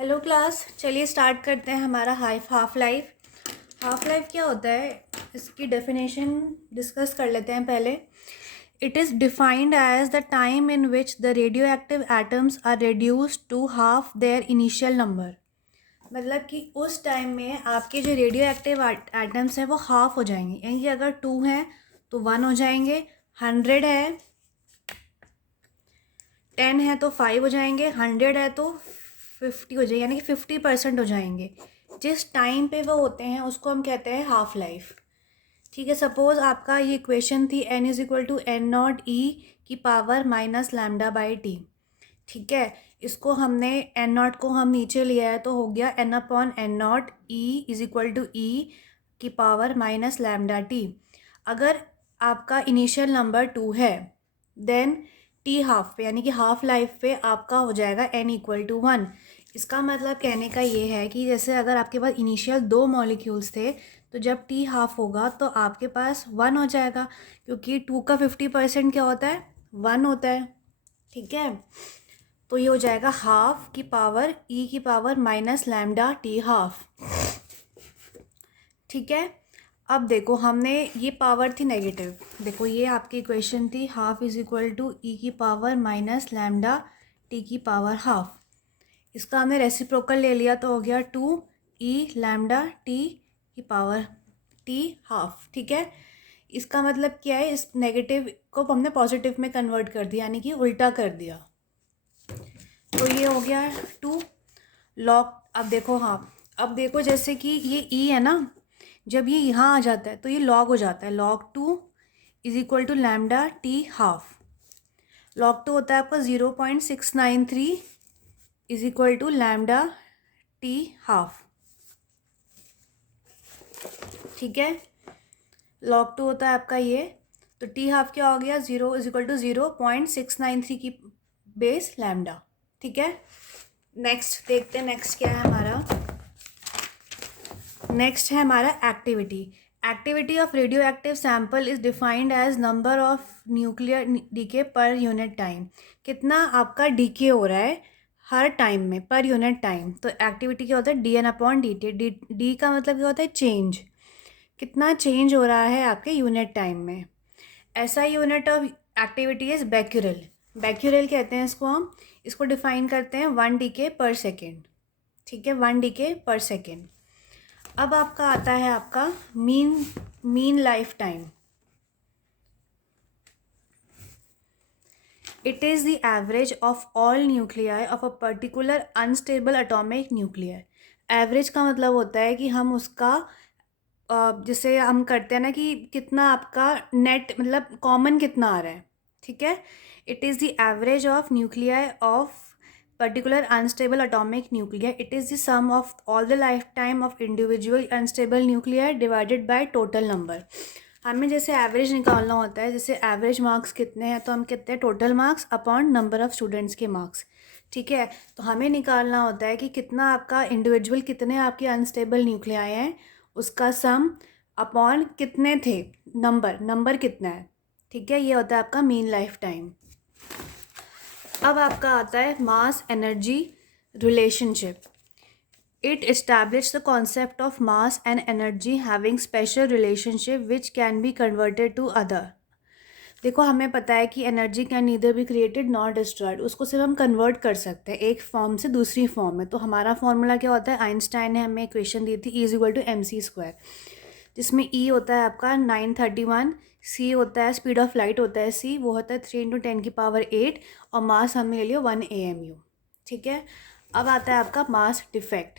Hello class, चलिए start करते हैं हमारा हाफ लाइफ। हाफ लाइफ क्या होता है, इसकी डेफिनेशन डिस्कस कर लेते हैं पहले। It is defined as the time in which the radioactive atoms are reduced to half their initial number. मतलब कि उस टाइम में आपके जो रेडियो एक्टिव एटम्स हैं वो हाफ हो जाएंगे, यानी कि अगर 2 हैं तो 1 हो जाएंगे, 100 है 10 है तो 5 हो जाएंगे, 100 है तो 50 हो जाएंगे, यानी कि 50% हो जाएंगे। जिस टाइम पे वो होते हैं उसको हम कहते हैं हाफ लाइफ। ठीक है, सपोज आपका ये इक्वेशन थी n is equal to N naught e की power minus lambda by t. ठीक है, इसको हमने एन नॉट को हम नीचे लिया है तो हो गया n upon N naught e is equal to e की पावर माइनस लैम्डा टी। अगर आपका इनिशियल नंबर 2 है देन टी हाफ पे यानी कि हाफ लाइफ पे आपका हो जाएगा n इक्वल टू 1। इसका मतलब कहने का ये है कि जैसे अगर आपके पास इनिशियल 2 मॉलिक्यूल्स थे तो जब टी हाफ होगा तो आपके पास 1 हो जाएगा, क्योंकि 2 का 50% क्या होता है, 1 होता है। ठीक है, तो ये हो जाएगा हाफ की पावर ई की power minus lambda T half. ठीक है, अब देखो हमने ये पावर थी नेगेटिव, देखो ये आपकी इक्वेशन थी half is equal to e की पावर माइनस लैम्डा टी की पावर हाफ। इसका हमने रेसिप्रोकल ले लिया तो हो गया 2 ई लैम्डा टी की पावर टी हाफ। ठीक है, इसका मतलब क्या है, इस नेगेटिव को हमने पॉजिटिव में कन्वर्ट कर दिया, यानी कि उल्टा कर दिया। तो ये हो गया 2 लॉग। अब देखो, हाँ अब देखो जैसे कि ये ई है ना, जब ये यहाँ आ जाता है तो ये लॉग हो जाता है, log 2 is equal to lambda T half. log 2 होता है आपका 0.693 is equal to lambda T half. ठीक है, log 2 होता है आपका ये, तो टी हाफ क्या हो गया, 0 इज इक्वल टू 0.693 की बेस लैम्डा। ठीक है, नेक्स्ट देखते हैं, नेक्स्ट क्या है हमारा। नेक्स्ट है हमारा activity. Activity of radioactive sample is defined as number of nuclear decay per unit time. कितना आपका डीके हो रहा है हर टाइम में पर यूनिट टाइम। तो एक्टिविटी क्या होता है, D N upon D T. D का मतलब क्या होता है, चेंज, कितना चेंज हो रहा है आपके यूनिट टाइम में। ऐसा unit of activity is Becquerel. Becquerel कहते हैं इसको, हम इसको डिफाइन करते हैं 1 डीके पर सेकेंड। ठीक है, 1 डीके पर सेकेंड। अब आपका आता है आपका mean life time. It is the average of all nuclei of a particular unstable atomic nuclear. Average का मतलब होता है कि हम उसका जैसे हम करते हैं ना कि कितना आपका नेट मतलब कॉमन कितना आ रहा है। ठीक है, it is the average of nuclei of particular unstable atomic nuclei. It is the sum of all the lifetime of individual unstable nuclei divided by total number. हमें जैसे एवरेज निकालना होता है, जैसे एवरेज मार्क्स कितने हैं तो हम कहते हैं total marks upon number of students के मार्क्स। ठीक है, तो हमें निकालना होता है कि कितना आपका इंडिविजुअल, कितने आपके अनस्टेबल न्यूक्लियाई हैं उसका सम अपॉन कितने थे, नंबर कितना है। ठीक है, ये होता है आपका मीन लाइफ टाइम। अब आपका आता है mass energy relationship. It establish the concept of mass and energy having special relationship which can be converted to other. देखो हमें पता है कि energy can neither be created not destroyed, उसको सिर्फ हम कन्वर्ट कर सकते हैं एक फॉर्म से दूसरी फॉर्म में। तो हमारा फॉर्मूला क्या होता है, आइंस्टाइन ने हमें इक्वेशन दी थी E is equal to mc², जिसमें E होता है आपका 931, C होता है स्पीड ऑफ लाइट होता है C, वो होता है 3 × 10⁸, और मास हमने ले लिया 1 AMU। ठीक है, अब आता है आपका mass defect.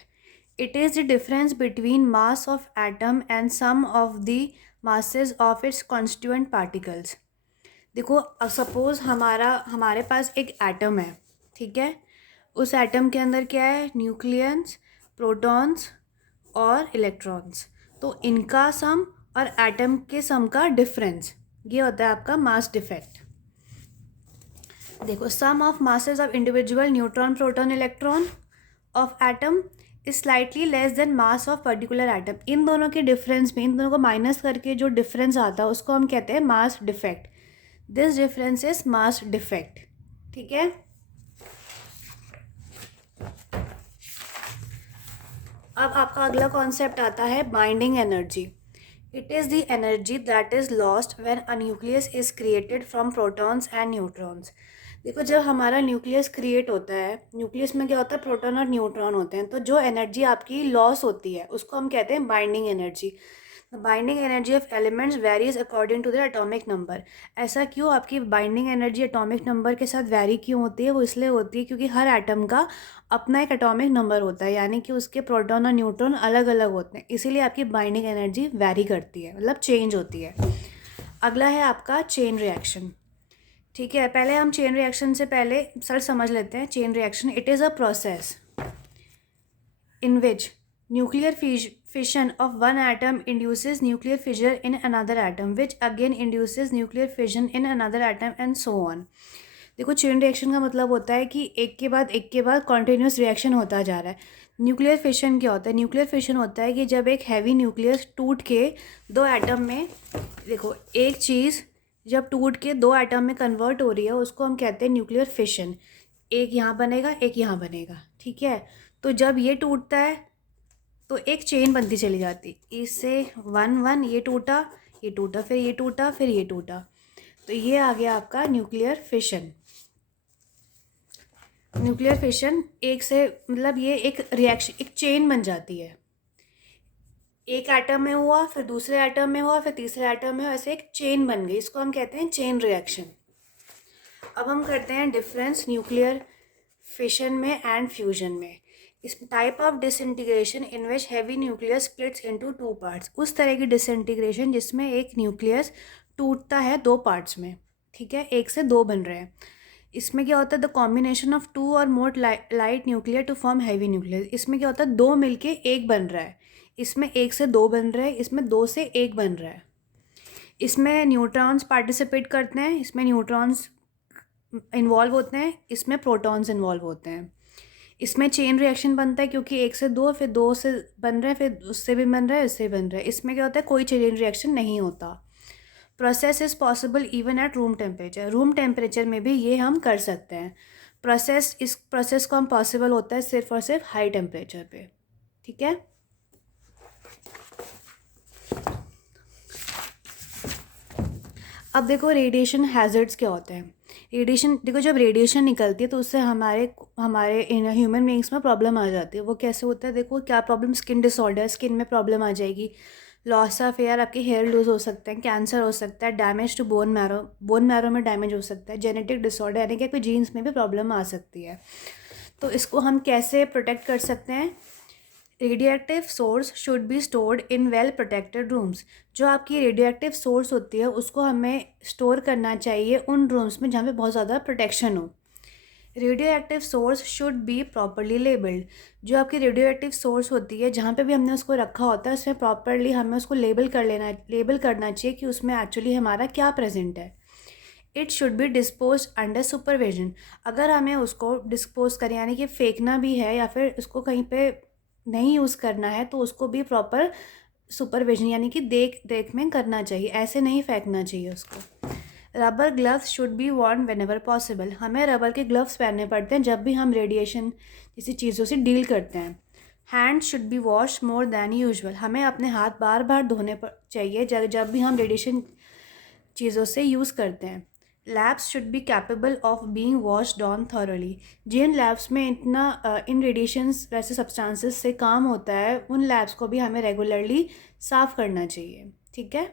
It is the difference between mass of atom and sum of the masses of its constituent particles. देखो सपोज हमारे पास एक एटम है। ठीक है, उस एटम के अंदर क्या है, न्यूक्लियंस, प्रोटॉन्स और इलेक्ट्रॉन्स। तो इनका सम और एटम के सम का डिफरेंस, ये होता है आपका मास डिफेक्ट। देखो sum of masses of individual neutron, proton, electron of atom is slightly less than mass of particular atom. इन दोनों के डिफरेंस में, इन दोनों को माइनस करके जो डिफरेंस आता है उसको हम कहते हैं mass defect. This difference is mass defect. ठीक है, अब आपका अगला कॉन्सेप्ट आता है binding energy. It is the energy that is lost when a nucleus is created from protons and neutrons. देखो, जब हमारा न्यूक्लियस क्रिएट होता है, न्यूक्लियस में क्या होता है, प्रोटॉन और न्यूट्रॉन होते हैं, तो जो एनर्जी आपकी लॉस होती है उसको हम कहते हैं binding energy. The binding energy of elements varies according to the atomic number. ऐसा क्यों, आपकी बाइंडिंग एनर्जी एटॉमिक नंबर के साथ वैरी क्यों होती है? वो इसलिए होती है क्योंकि हर एटम का अपना एक एटॉमिक नंबर होता है, यानी कि उसके प्रोटॉन और न्यूट्रॉन अलग अलग होते हैं, इसीलिए आपकी बाइंडिंग एनर्जी वैरी करती है, मतलब चेंज होती है। अगला है आपका चेन रिएक्शन। ठीक है, पहले हम चेन रिएक्शन से पहले सर समझ लेते हैं। Chain reaction, it is a process in which nuclear fission of one atom induces nuclear fissure in another atom, which again induces nuclear fission in another atom and so on। देखो, chain reaction का मतलब होता है कि एक के बाद continuous reaction होता जा रहा है। न्यूक्लियर फिशन क्या होता है? न्यूक्लियर फिशन होता है कि जब एक हैवी न्यूक्लियस टूट के दो एटम में, देखो, एक चीज़ जब टूट के दो एटम में कन्वर्ट हो रही है उसको हम कहते हैं न्यूक्लियर फिशन। एक यहाँ बनेगा, एक यहाँ बनेगा, ठीक है। तो जब ये टूटता है तो एक चेन बनती चली जाती, इससे वन वन, ये टूटा, ये टूटा, फिर ये टूटा, फिर ये टूटा, तो ये आ गया आपका न्यूक्लियर फिशन। न्यूक्लियर फिशन एक से, मतलब ये एक रिएक्शन, एक चेन बन जाती है। एक एटम में हुआ, फिर दूसरे एटम में हुआ, फिर तीसरे एटम में हुआ, ऐसे एक चेन बन गई, इसको हम कहते हैं चेन रिएक्शन। अब हम करते हैं डिफरेंस न्यूक्लियर फिशन में एंड फ्यूजन में। इस type of disintegration in which heavy nucleus splits into two parts, उस तरह की डिसइंटीग्रेशन जिसमें एक न्यूक्लियस टूटता है दो पार्ट्स में, ठीक है, एक से दो बन रहे हैं। इसमें क्या होता है, the combination of two or more light nuclear to form heavy nucleus. इसमें क्या होता है, दो मिलके एक बन रहा है, इसमें एक से दो बन रहा है, इसमें दो से एक बन रहा है। इसमें न्यूट्रॉन्स पार्टिसिपेट करते हैं, इसमें न्यूट्रॉन्स इन्वॉल्व होते हैं, इसमें प्रोटॉन्स इन्वॉल्व होते हैं। इसमें चेन रिएक्शन बनता है क्योंकि एक से दो, फिर दो से बन रहा है, फिर उससे भी बन रहा है, उससे बन रहा है। इसमें क्या होता है, कोई चेन रिएक्शन नहीं होता। Process is possible even at room temperature. Room temperature में भी ये हम कर सकते हैं। इस प्रोसेस को हम पॉसिबल होता है सिर्फ और सिर्फ हाई टेम्परेचर पे, ठीक है। अब देखो, रेडिएशन हैज़र्ड्स क्या होते हैं। रेडिएशन, देखो, जब रेडिएशन निकलती है तो उससे हमारे हमारे ह्यूमन बींग्स में प्रॉब्लम आ जाती है। वो कैसे होता है, देखो, क्या प्रॉब्लम, स्किन डिसऑर्डर, स्किन में प्रॉब्लम आ जाएगी, लॉस ऑफ एयर, आपके हेयर लूज हो सकते हैं, कैंसर हो सकता है, डैमेज टू बोन मैरो में डैमेज हो सकता है, जेनेटिक डिसऑर्डर यानी कि कोई जीन्स में भी प्रॉब्लम आ सकती है। तो इसको हम कैसे प्रोटेक्ट कर सकते हैं? Radiative source should be stored in well protected rooms. जो आपकी रेडिएटिव सोर्स होती है उसको हमें स्टोर करना चाहिए उन रूम्स में जहाँ पे बहुत ज़्यादा प्रोटेक्शन हो। Radio active source should be properly labelled. जो आपकी रेडियो एक्टिव सोर्स होती है, जहाँ पे भी हमने उसको रखा होता है, उसमें प्रॉपरली हमें उसको लेबल करना चाहिए कि उसमें एक्चुअली हमारा क्या प्रेजेंट है। It should be dispose under supervision. अगर हमें उसको डिस्पोज करें, यानी कि फेंकना भी है या फिर उसको कहीं पे नहीं यूज़ करना है, तो उसको भी प्रॉपर सुपरविजन यानी कि देख में करना चाहिए, ऐसे नहीं फेंकना चाहिए उसको। Rubber gloves should be Warne when ever possible. हमें रबर के ग्लव्स पहनने पड़ते हैं जब भी हम रेडिएशन जैसी चीज़ों से डील करते हैं। Hand should be wash more than usual. हमें अपने हाथ बार बार धोने चाहिए जब भी हम रेडिएशन चीज़ों से यूज़ करते हैं। Labs should be capable of being washed on thoroughly. जिन लैब्स में इन रेडिएशंस वैसे सब्सटेंसेस से काम होता है, उन लैब्स को भी हमें रेगुलरली साफ़ करना चाहिए, ठीक है।